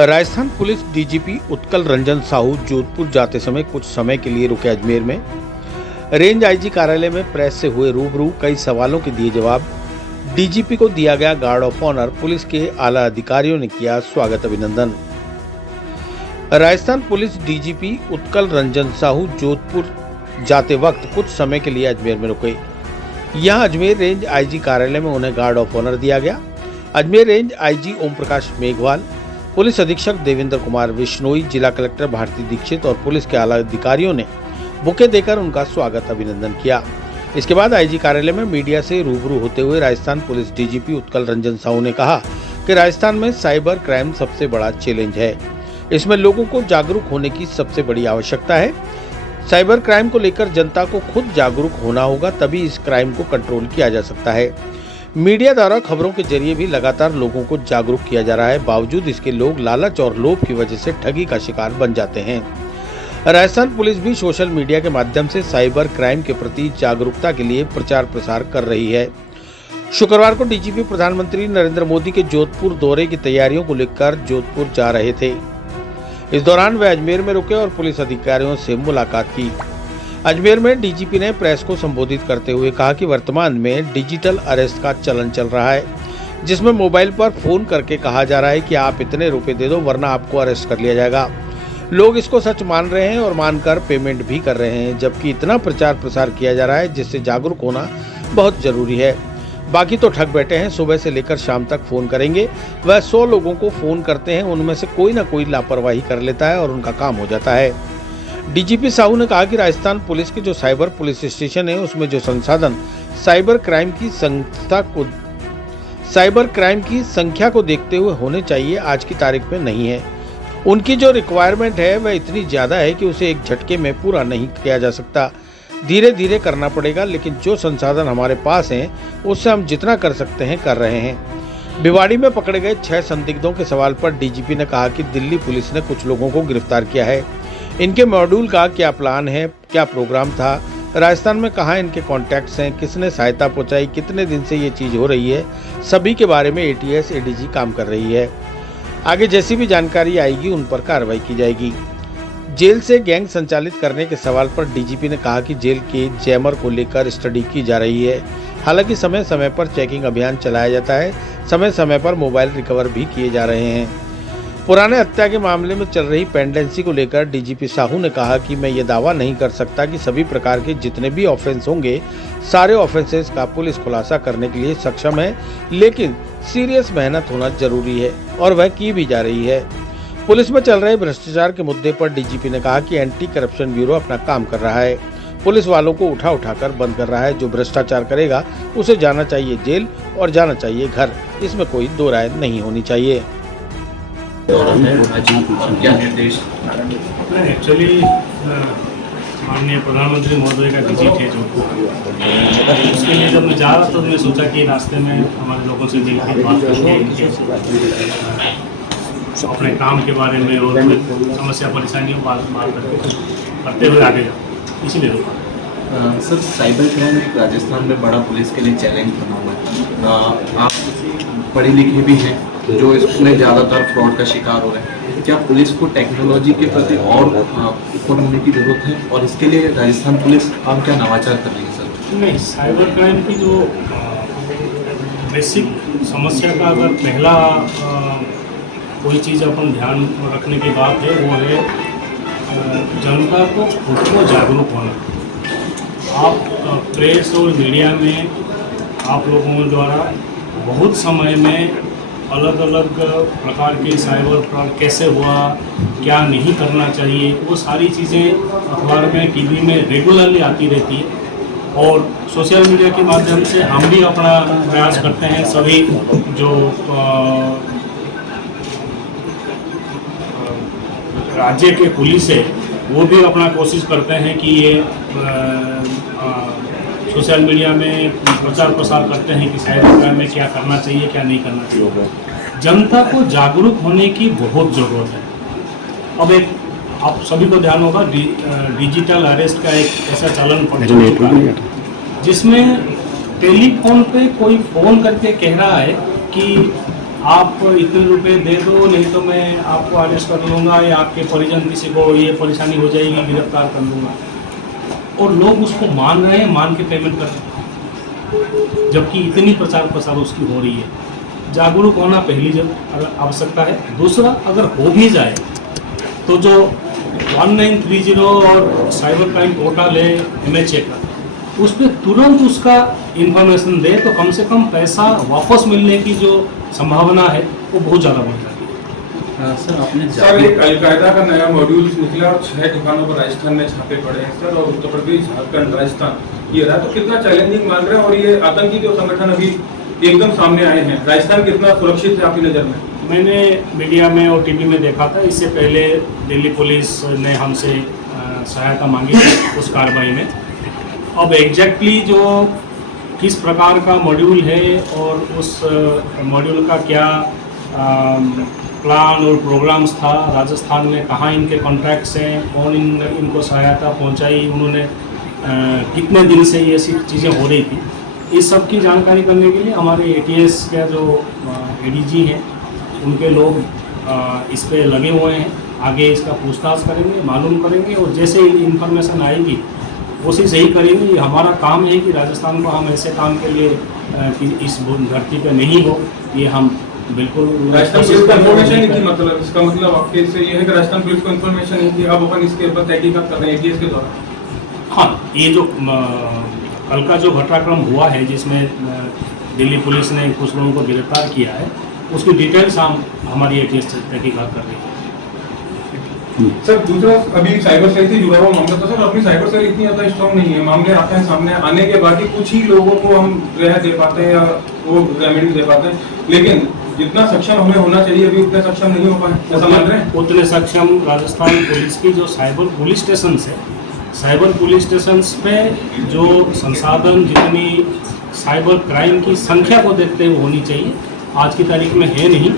Rajasthan police DGP Utkal Ranjan Sahu Jodhpur जाते समय कुछ समय के लिए रुके अजमेर में। रेंज आईजी कार्यालय में प्रेस से हुए रूबरू कई सवालों के दिए जवाब। डीजीपी को दिया गया गार्ड ऑफ ऑनर। पुलिस के आला अधिकारियों ने किया स्वागत अभिनंदन। राजस्थान पुलिस डीजीपी उत्कल रंजन साहू जोधपुर जाते वक्त कुछ समय के लिए अजमेर में रुके। यहां अजमेर रेंज आईजी कार्यालय में उन्हें गार्ड ऑफ ऑनर दिया गया। Ajmer range IG Om Prakash Meghwal, police अधीक्षक देवेंद्र कुमार बिश्नोई, जिला कलेक्टर भारती दीक्षित और पुलिस के आला अधिकारियों ने बुके देकर उनका स्वागत अभिनंदन किया। इसके बाद आईजी कार्यालय में मीडिया से रूबरू होते हुए राजस्थान पुलिस डीजीपी उत्कल रंजन साहू ने कहा कि राजस्थान में साइबर क्राइम सबसे बड़ा चैलेंज है। इसमें लोगों को जागरूक होने की सबसे बड़ी आवश्यकता है। साइबर क्राइम को लेकर जनता को खुद जागरूक होना होगा, तभी इस क्राइम को कंट्रोल किया जा सकता है। मीडिया द्वारा खबरों के जरिए भी लगातार लोगों को जागरूक किया जा रहा है। बावजूद इसके लोग लालच और लोभ की वजह से ठगी का शिकार बन जाते हैं। राजस्थान पुलिस भी सोशल मीडिया के माध्यम से साइबर क्राइम के प्रति जागरूकता के लिए प्रचार प्रसार कर रही है। शुक्रवार को डीजीपी प्रधानमंत्री नरेंद्र मोदी के जोधपुर दौरे की तैयारियों को लेकर जोधपुर जा रहे थे। इस दौरान वे अजमेर में रुके और पुलिस अधिकारियों से मुलाकात की। अजमेर में डीजीपी ने प्रेस को संबोधित करते हुए कहा कि वर्तमान में डिजिटल अरेस्ट का चलन चल रहा है, जिसमें मोबाइल पर फोन करके कहा जा रहा है कि आप इतने रुपए दे दो वरना आपको अरेस्ट कर लिया जाएगा। लोग इसको सच मान रहे हैं और मानकर पेमेंट भी कर रहे हैं, जबकि इतना प्रचार प्रसार किया जा रहा है जिससे जागरूक होना बहुत जरूरी है। बाकी तो ठग बैठे हैं, सुबह से लेकर शाम तक फोन करेंगे। वह 100 लोगों को फोन करते हैं, उनमें से कोई ना कोई लापरवाही कर लेता है और उनका काम हो जाता है। डीजीपी साहू ने कहा कि राजस्थान पुलिस के जो साइबर पुलिस स्टेशन है उसमें जो संसाधन साइबर क्राइम की संख्या को देखते हुए होने चाहिए, आज की तारीख में नहीं है। उनकी जो रिक्वायरमेंट है वह इतनी ज्यादा है कि उसे एक झटके में पूरा नहीं किया जा सकता, धीरे धीरे करना पड़ेगा। लेकिन जो संसाधन हमारे पास हैं उससे हम जितना कर सकते हैं कर रहे हैं। भिवाड़ी में पकड़े गए 6 संदिग्धों के सवाल पर डीजीपी ने कहा कि दिल्ली पुलिस ने कुछ लोगों को गिरफ्तार किया है। इनके मॉड्यूल का क्या प्लान है, क्या प्रोग्राम था, राजस्थान में कहाँ इनके कॉन्टैक्ट्स हैं, किसने सहायता पहुंचाई, कितने दिन से ये चीज़ हो रही है, सभी के बारे में एटीएस एडीजी काम कर रही है। आगे जैसी भी जानकारी आएगी उन पर कार्रवाई की जाएगी। जेल से गैंग संचालित करने के सवाल पर डीजीपी ने कहा कि जेल के जैमर को लेकर स्टडी की जा रही है। हालांकि समय समय पर चेकिंग अभियान चलाया जाता है, समय समय पर मोबाइल रिकवर भी किए जा रहे हैं। पुराने हत्या के मामले में चल रही पेंडेंसी को लेकर डीजीपी साहू ने कहा कि मैं ये दावा नहीं कर सकता कि सभी प्रकार के जितने भी ऑफेंस होंगे सारे ऑफेंसेस का पुलिस खुलासा करने के लिए सक्षम है, लेकिन सीरियस मेहनत होना जरूरी है और वह की भी जा रही है। पुलिस में चल रहे भ्रष्टाचार के मुद्दे पर डीजीपी ने कहा कि एंटी करप्शन ब्यूरो अपना काम कर रहा है, पुलिस वालों को उठाकर बंद कर रहा है। जो भ्रष्टाचार करेगा उसे जाना चाहिए जेल और जाना चाहिए घर, इसमें कोई दो राय नहीं होनी चाहिए। क्या निर्देश? एक्चुअली माननीय प्रधानमंत्री महोदय का विजिट है जोधपुर, उसके लिए जब मैं जा रहा था तो मैं सोचा कि रास्ते में हमारे लोगों से मिल के बात करके अपने काम के बारे में और समस्या परेशानियों बात करते हुए आगे जाओ, इसीलिए रुका। सर, साइबर क्राइम राजस्थान में बड़ा पुलिस के लिए चैलेंज बना हुआ है। आप पढ़े लिखे भी हैं जो इसमें ज़्यादातर फ्रॉड का शिकार हो रहे हैं। क्या पुलिस को टेक्नोलॉजी के प्रति और ऊपर होने की ज़रूरत है और इसके लिए राजस्थान पुलिस आप क्या नवाचार कर रही है सर? नहीं, साइबर क्राइम की जो बेसिक समस्या का अगर पहला कोई चीज़ अपन ध्यान रखने की बात है वो है जनता को खुद को जागरूक होना। आप प्रेस और मीडिया में आप लोगों द्वारा बहुत समय में अलग अलग प्रकार के साइबर फ्रॉड कैसे हुआ, क्या नहीं करना चाहिए, वो सारी चीज़ें अखबार में टीवी में रेगुलरली आती रहती है और सोशल मीडिया के माध्यम से हम भी अपना प्रयास करते हैं। सभी जो राज्य के पुलिस है वो भी अपना कोशिश करते हैं कि ये सोशल मीडिया में प्रचार प्रसार करते हैं कि साइबर क्राइम में क्या करना चाहिए, क्या नहीं करना चाहिए। जनता को जागरूक होने की बहुत ज़रूरत है। अब एक आप सभी को ध्यान होगा, डिजिटल अरेस्ट का एक ऐसा चलन पड़ चुका है जिसमें टेलीफोन पे कोई फ़ोन करके कह रहा है कि आप इतने रुपए दे दो, नहीं तो मैं आपको अरेस्ट कर लूँगा या आपके परिजन किसी को ये परेशानी हो जाएगी, गिरफ्तार कर लूँगा। और लोग उसको मान रहे हैं, मान के पेमेंट कर रहे हैं, जबकि इतनी प्रचार प्रसार उसकी हो रही है। जागरूक होना पहली आवश्यकता है। दूसरा, अगर हो भी जाए तो जो 1930 और साइबर क्राइम पोर्टल है MHA का, उस पर तुरंत उसका इंफॉर्मेशन दे तो कम से कम पैसा वापस मिलने की जो संभावना है वो बहुत ज़्यादा बढ़ जाती है। सर आपने सर एक अलकायदा का नया मॉड्यूल निकला और 6 ठिकानों पर राजस्थान में छापे पड़े हैं सर, और उत्तर प्रदेश, झारखंड, राजस्थान ये रहा, तो कितना चैलेंजिंग मान रहे हैं? और ये आतंकी जो संगठन अभी एकदम सामने आए हैं, राजस्थान कितना सुरक्षित है आपकी नज़र में? मैंने मीडिया में और टीवी में देखा था। इससे पहले दिल्ली पुलिस ने हमसे सहायता मांगी थी उस कार्रवाई में। अब एग्जैक्टली जो किस प्रकार का मॉड्यूल है और उस मॉड्यूल का क्या प्लान और प्रोग्राम्स था, राजस्थान में कहाँ इनके कॉन्ट्रैक्ट्स हैं, कौन इनको सहायता पहुंचाई, उन्होंने कितने दिन से ये सब चीज़ें हो रही थी, इस सब की जानकारी करने के लिए हमारे ATS का जो ADG हैं उनके लोग इस पे लगे हुए हैं। आगे इसका पूछताछ करेंगे, मालूम करेंगे, और जैसे इंफॉर्मेशन आएगी कोशिश यही करेंगे। ये हमारा काम है कि राजस्थान को हम ऐसे काम के लिए कि इस धरती पे नहीं हो, ये हम बिल्कुल राजस्थान पुलिस को इन्फॉर्मेशन नहीं थी, मतलब इसका मतलब आपके से ये है कि राजस्थान पुलिस को इन्फॉर्मेशन नहीं थी, अब अपन इसके ऊपर तहकीकात कर रहे हैं ATS के द्वारा। हाँ, ये जो कल का जो घटनाक्रम हुआ है जिसमें दिल्ली पुलिस ने कुछ लोगों को गिरफ्तार किया है, उसकी डिटेल्स हमारी ATS तहकीकात कर रही है। सर दूसरा, अभी साइबर सेल से जुड़ा हुआ मामला था सर, अपनी साइबर सेल इतनी ज्यादा स्ट्रॉन्ग नहीं है, मामले आते हैं सामने, आने के बाद ही कुछ ही लोगों को हम रिहाई दे पाते हैं या वो रेमेडी दे पाते हैं, लेकिन जितना सक्षम हमें होना चाहिए अभी उतने सक्षम नहीं हो पाए, ऐसा मान रहे हैं? उतने सक्षम राजस्थान पुलिस की जो साइबर पुलिस स्टेशन है, साइबर पुलिस स्टेशन पे जो संसाधन, जितनी साइबर क्राइम की संख्या को देखते हुए होनी चाहिए, आज की तारीख में है नहीं।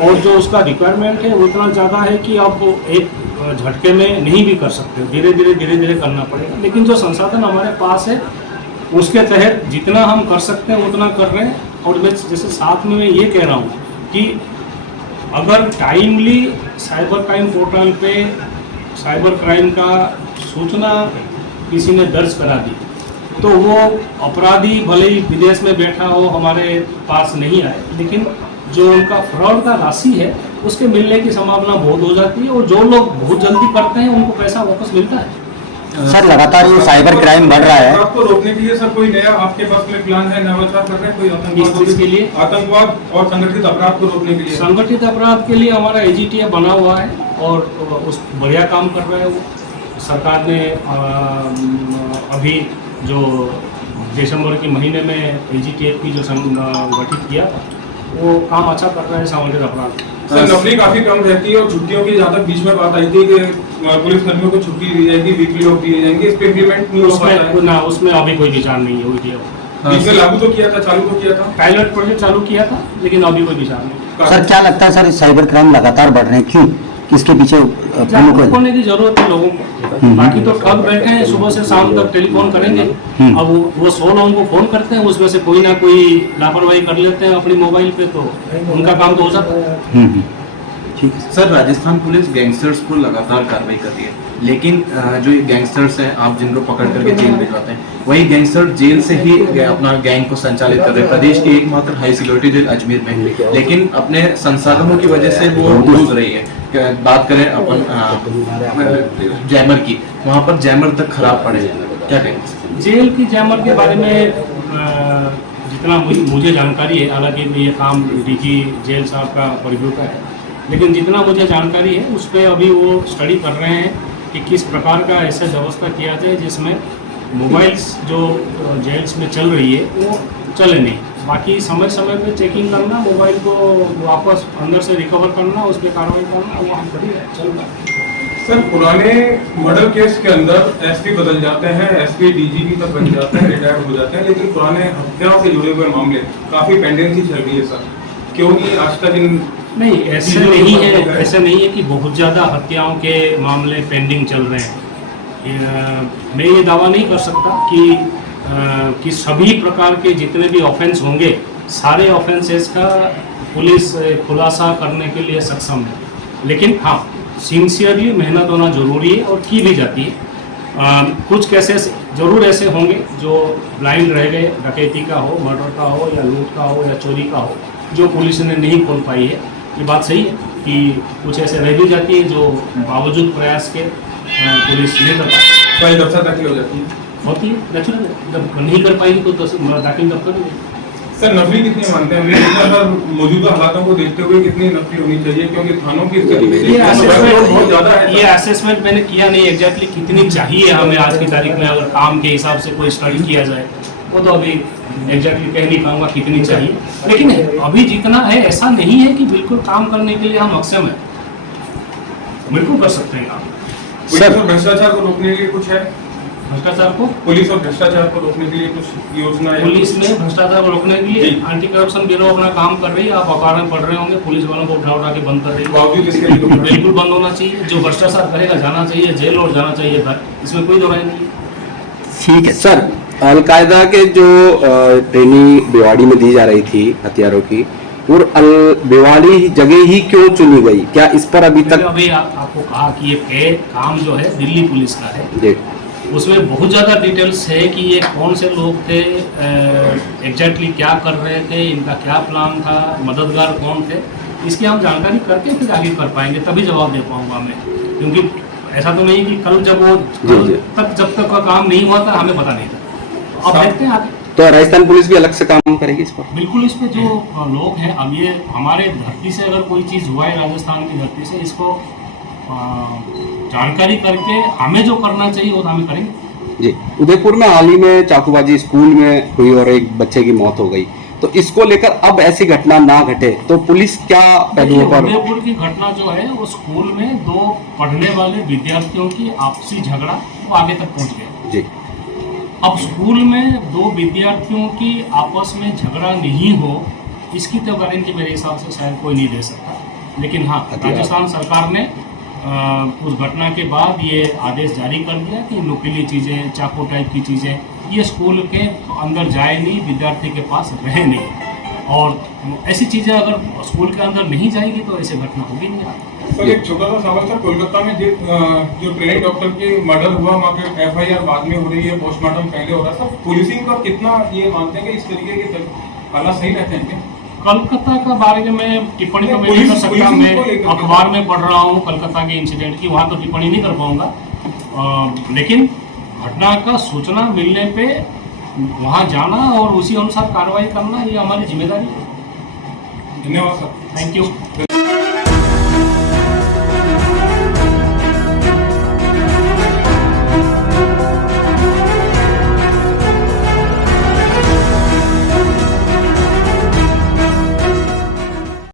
और जो उसका रिक्वायरमेंट है वो इतना ज़्यादा है कि आप एक झटके में नहीं भी कर सकते, धीरे धीरे करना पड़ेगा। लेकिन जो संसाधन हमारे पास है उसके तहत जितना हम कर सकते हैं उतना कर रहे हैं। और मैं जैसे साथ में मैं ये कह रहा हूँ कि अगर टाइमली साइबर क्राइम पोर्टल पे साइबर क्राइम का सूचना किसी ने दर्ज करा दी तो वो अपराधी भले ही विदेश में बैठा हो, हमारे पास नहीं आए, लेकिन जो उनका फ्रॉड का राशि है उसके मिलने की संभावना बहुत हो जाती है। और जो लोग बहुत जल्दी करते हैं उनको पैसा वापस मिलता है। सर लगातार ये साइबर क्राइम बढ़ रहा है, आपको रोकने के लिए सर कोई नया आपके पास में प्लान है, नवाचार कर रहे हैं कोई इस चीज़ के लिए? आतंकवाद और संगठित अपराध को रोकने के लिए? संगठित अपराध के लिए हमारा AGTA बना हुआ है और उस बढ़िया काम कर रहा है वो। सरकार ने अभी जो दिसंबर के महीने में AGTA की जो गठित किया था वो काम अच्छा कर रहा है संगठित अपराध। सर नौकरी काफी कम रहती है और छुट्टियों की ज्यादा बीच में बात आई थी कि पुलिस कर्मियों को छुट्टी दी जाएगी, वीकली ऑफ दिए जाएंगे, इस पे इम्प्लीमेंट नहीं हो पाता है। ना उसमें अभी कोई विचार नहीं हुई है। बीच में लागू तो किया था, चालू तो किया था, पायलट प्रोजेक्ट चालू किया था, लेकिन अभी कोई विचार नहीं। सर क्या लगता है सर साइबर क्राइम लगातार बढ़ रहे हैं, क्यों, किसके पीछे जागरूक होने की जरूरत है लोगों को। बाकी तो ठग बैठे हैं, सुबह से शाम तक टेलीफोन करेंगे। अब वो 100 लोगों को फोन करते हैं, उसमें से कोई ना कोई लापरवाही कर लेते हैं अपनी मोबाइल पे, तो उनका काम तो हो जाता है। ठीक है सर, राजस्थान पुलिस गैंगस्टर्स पर लगातार कार्रवाई कर रही है, लेकिन जो ये गैंगस्टर्स हैं, आप जिनको पकड़ करके जेल भिजवाते हैं, वही गैंगस्टर जेल से ही अपना गैंग को संचालित कर रहे हैं। प्रदेश की एकमात्र हाई सिक्योरिटी जेल अजमेर में, लेकिन अपने संसाधनों की वजह से वो लूज रही है। बात करें अपन जैमर की, वहाँ पर जैमर तक खराब पड़े, क्या कहेंगे? जेल की जैमर के बारे में जितना मुझे जानकारी है, हालांकि ये काम DG जेल साहब का परिव्यू का है, लेकिन जितना मुझे जानकारी है उस पर अभी वो स्टडी कर रहे हैं कि किस प्रकार का ऐसा व्यवस्था किया जाए जिसमें मोबाइल्स जो जेल्स में चल रही है वो चले नहीं। बाकी समय समय पे चेकिंग करना, मोबाइल को वापस अंदर से रिकवर करना, उस पर कार्रवाई करना, वो हम कभी चल रहा है। सर पुराने मर्डर केस के अंदर SP बदल जाते हैं, SP DGP तक बन जाते हैं, रिटायर्ड हो जाते हैं, लेकिन पुराने हत्याओं से जुड़े हुए मामले काफी पेंडेंसी चल रही है सर, क्यों नहीं आज तक इन? नहीं, ऐसे नहीं है, ऐसा नहीं है कि बहुत ज़्यादा हत्याओं के मामले पेंडिंग चल रहे हैं। मैं ये दावा नहीं कर सकता कि सभी प्रकार के जितने भी ऑफेंस होंगे, सारे ऑफेंसेस का पुलिस खुलासा करने के लिए सक्षम है, लेकिन हाँ सिंसियरली मेहनत होना जरूरी है और की भी जाती है। कुछ केसेस जरूर ऐसे होंगे जो ब्लाइंड रह गए, डकैती का हो, मर्डर का हो या लूट का हो या चोरी का हो, जो पुलिस ने नहीं खोल पाई है। ये बात सही है कि कुछ ऐसे रह भी जाती है जो बावजूद प्रयास के पुलिस नहीं कर पाती, तो दफ्तर दाखिल हो जाती है। होती है नेचुरल है। जब नहीं कर पाएंगी तो दाखिल दफ्तर में। सर नफरी कितनी मानते हैं सर, मौजूदा हालातों को देखते हुए कितनी नफरी होनी चाहिए, क्योंकि थानों की स्थिति में ये बहुत ज्यादा है। ये असेसमेंट मैंने किया नहीं एग्जैक्टली कितनी चाहिए हमें आज की तारीख में, अगर काम के हिसाब से कोई स्टडी किया जाए वो तो अभी एग्जैक्टली कह नहीं पाऊंगा कितनी चाहिए, लेकिन अभी जितना है ऐसा नहीं है कि बिल्कुल काम करने के लिए हम अक्षम है, बिल्कुल कर सकते हैं काम। पुलिस और भ्रष्टाचार को रोकने के लिए कुछ है? भ्रष्टाचार को पुलिस और भ्रष्टाचार को रोकने के लिए कुछ योजना है? पुलिस ने भ्रष्टाचार को रोकने के लिए जी। एंटी करप्शन ब्यूरो अपना काम कर रही है। आप अखबार में पढ़ रहे होंगे पुलिस वालों को उठा उठा के बंद कर रही है। बावजूद इसके लिए बिल्कुल बंद होना चाहिए। जो भ्रष्टाचार करेगा जाना चाहिए जेल और जाना चाहिए घर, इसमें कोई दो राय नहीं है। ठीक है सर, अलकायदा के जो ट्रेनिंग भिवाड़ी में दी जा रही थी हथियारों की, और भिवाड़ी जगह ही क्यों चुनी गई? क्या इस पर अभी तक? अभी आपको कहा कि ये काम जो है दिल्ली पुलिस का है, जी उसमें बहुत ज़्यादा डिटेल्स है कि ये कौन से लोग थे, एग्जैक्टली क्या कर रहे थे, इनका क्या प्लान था, मददगार कौन थे, इसकी हम जानकारी करके फिर आगे कर पाएंगे, तभी जवाब दे पाऊंगा मैं। क्योंकि ऐसा तो नहीं कि कल जब वो जब तक का काम नहीं हुआ था हमें पता नहीं था। अब देखते हैं आगे। तो राजस्थान पुलिस भी अलग से काम करेगी इस पर? बिल्कुल इस पे जो लोग हैं, अब ये हमारे धरती से अगर कोई चीज़ हुआ है राजस्थान की धरती से, इसको जानकारी करके हमें जो करना चाहिए वो तो हमें करेंगे। जी, उदयपुर में हाल ही में चाकूबाजी स्कूल में हुई और एक बच्चे की मौत हो गई, तो इसको लेकर अब ऐसी घटना ना घटे तो पुलिस क्या पहलुओं पर? उदयपुर की घटना जो है वो स्कूल में दो पढ़ने वाले विद्यार्थियों की आपसी झगड़ा वो आगे तक पहुंच गया। जी, अब स्कूल में दो विद्यार्थियों की आपस में झगड़ा नहीं हो, इसकी तो गारंटी मेरे हिसाब से शायद कोई नहीं दे सकता। लेकिन हाँ, राजस्थान सरकार ने उस घटना के बाद ये आदेश जारी कर दिया कि नुकीली चीज़ें, चाकू टाइप की चीज़ें ये स्कूल के अंदर जाए नहीं, विद्यार्थी के पास रहे नहीं, और ऐसी चीज़ें अगर स्कूल के अंदर नहीं जाएगी तो ऐसी घटना होगी नहीं। सर एक छोटा सा सवाल सर, कोलकाता में जो ट्रेनिंग डॉक्टर की मर्डर हुआ, वहाँ पे FIR बाद में हो रही है, पोस्टमार्टम पहले हो रहा है, सर पुलिसिंग का कितना ये मानते हैं कि इस तरीके के हालात सही रहते हैं क्या? कलकत्ता का बारे में टिप्पणी तो मैं नहीं कर सकता, मैं अखबार में पढ़ रहा हूँ कलकत्ता के इंसिडेंट की, वहाँ तो टिप्पणी नहीं कर पाऊंगा। लेकिन घटना का सूचना मिलने पे वहाँ जाना और उसी अनुसार कार्रवाई करना ये हमारी जिम्मेदारी है। धन्यवाद सर। Thank you.